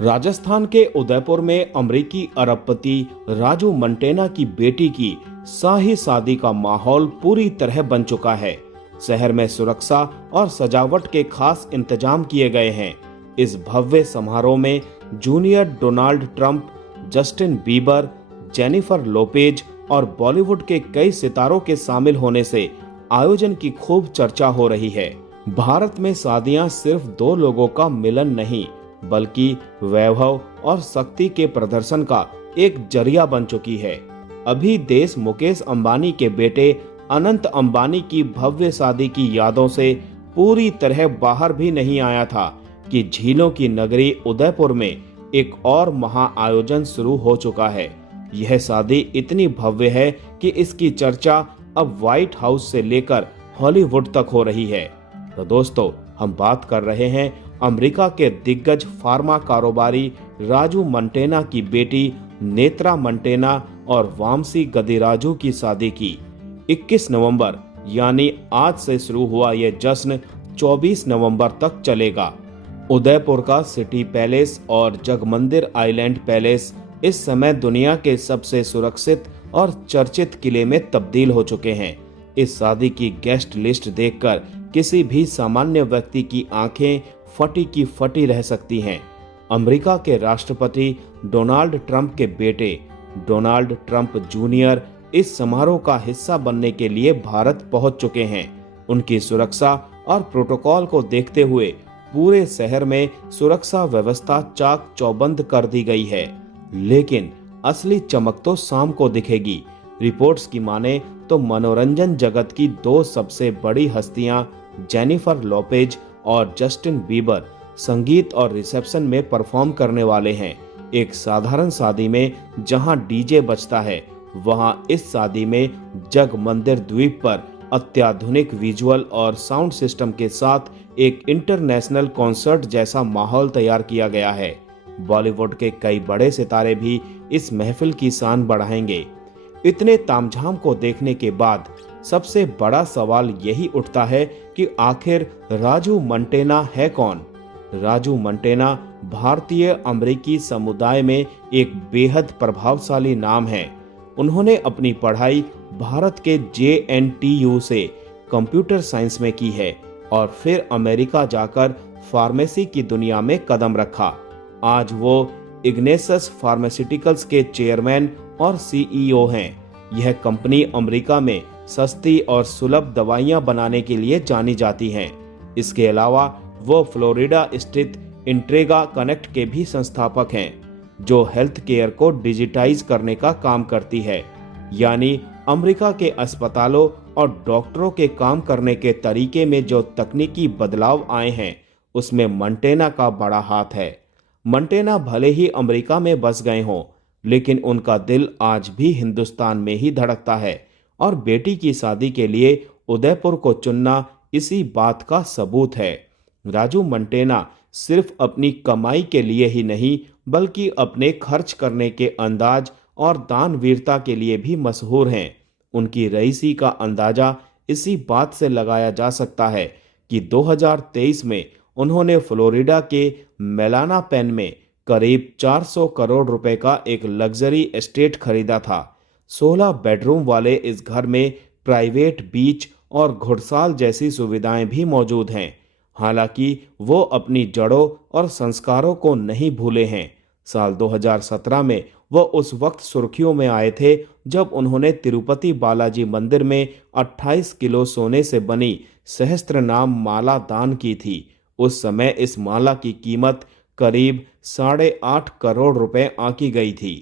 राजस्थान के उदयपुर में अमेरिकी अरबपति राजू मंटेना की बेटी की शाही शादी का माहौल पूरी तरह बन चुका है। शहर में सुरक्षा और सजावट के खास इंतजाम किए गए हैं। इस भव्य समारोह में junior Donald Trump, Justin Bieber, Jennifer Lopez और बॉलीवुड के कई सितारों के शामिल होने से आयोजन की खूब चर्चा हो रही है। भारत में शादियां सिर्फ दो लोगों का मिलन नहीं, बल्कि वैभव और शक्ति के प्रदर्शन का एक जरिया बन चुकी है। अभी देश मुकेश अंबानी के बेटे अनंत अंबानी की भव्य शादी की यादों से पूरी तरह बाहर भी नहीं आया था कि झीलों की नगरी उदयपुर में एक और महा आयोजन शुरू हो चुका है। यह शादी इतनी भव्य है कि इसकी चर्चा अब व्हाइट हाउस से लेकर हॉलीवुड तक हो रही है। तो दोस्तों, हम बात कर रहे हैं अमेरिका के दिग्गज फार्मा कारोबारी राजू मंटेना की बेटी नेत्रा मंटेना और वामसी गदिराजू की शादी की। 21 नवंबर यानी आज से शुरू हुआ यह जश्न 24 नवंबर तक चलेगा। उदयपुर का सिटी पैलेस और जगमंदिर आइलैंड पैलेस इस समय दुनिया के सबसे सुरक्षित और चर्चित किले में तब्दील हो चुके हैं। इस शादी की गेस्ट लिस्ट देखकर किसी भी सामान्य व्यक्ति की आंखें फटी की फटी रह सकती हैं। अमेरिका के राष्ट्रपति डोनाल्ड ट्रंप के बेटे डोनाल्ड ट्रंप जूनियर इस समारोह का हिस्सा बनने के लिए भारत पहुंच चुके हैं। उनकी सुरक्षा और प्रोटोकॉल को देखते हुए पूरे शहर में सुरक्षा व्यवस्था चाक चौबंद कर दी गई है। लेकिन असली चमक तो शाम को दिखेगी। रिपोर्ट्स की माने तो मनोरंजन जगत की दो सबसे बड़ी हस्तियां जेनिफर लोपेज और जस्टिन बीबर संगीत और रिसेप्शन में परफॉर्म करने वाले हैं। एक साधारण शादी में जहां डीजे बजता है, वहां इस शादी में जगमंदिर द्वीप पर अत्याधुनिक विजुअल और साउंड सिस्टम के साथ एक इंटरनेशनल कॉन्सर्ट जैसा माहौल तैयार किया गया है। बॉलीवुड के कई बड़े सितारे भी इस महफिल की शान बढ़ाएंगे। इतने तामझाम को देखने के बाद सबसे बड़ा सवाल यही उठता है कि आखिर राजू मंटेना है कौन? राजू मंटेना भारतीय अमेरिकी समुदाय में एक बेहद प्रभावशाली नाम है। उन्होंने अपनी पढ़ाई भारत के JNTU से कंप्यूटर साइंस में की है और फिर अमेरिका जाकर फार्मेसी की दुनिया में कदम रखा। आज वो इग्नेसस फार्मास्यूटिकल्स के चेयरमैन और CEO हैं। यह कंपनी अमेरिका में सस्ती और सुलभ दवाइयां बनाने के लिए जानी जाती हैं। इसके अलावा वो फ्लोरिडा स्थित इंट्रेगा कनेक्ट के भी संस्थापक हैं, जो हेल्थ केयर को डिजिटाइज करने का काम करती है। यानी अमेरिका के अस्पतालों और डॉक्टरों के काम करने के तरीके में जो तकनीकी बदलाव आए हैं, उसमें मंटेना का बड़ा हाथ है। मंटेना भले ही अमेरिका में बस गए हों, लेकिन उनका दिल आज भी हिंदुस्तान में ही धड़कता है और बेटी की शादी के लिए उदयपुर को चुनना इसी बात का सबूत है। राजू मंटेना सिर्फ अपनी कमाई के लिए ही नहीं, बल्कि अपने खर्च करने के अंदाज और दानवीरता के लिए भी मशहूर हैं। उनकी रईसी का अंदाजा इसी बात से लगाया जा सकता है कि 2023 में उन्होंने फ्लोरिडा के मेलाना पेन में करीब 400 करोड़ रुपए का एक लग्जरी एस्टेट खरीदा था। 16 बेडरूम वाले इस घर में प्राइवेट बीच और घुड़साल जैसी सुविधाएं भी मौजूद हैं। हालांकि वो अपनी जड़ों और संस्कारों को नहीं भूले हैं। साल 2017 में वो उस वक्त सुर्खियों में आए थे जब उन्होंने तिरुपति बालाजी मंदिर में 28 किलो सोने से बनी सहस्त्रनाम माला दान की थी। उस समय इस माला की कीमत करीब 8.5 करोड़ रुपए आंकी गई थी।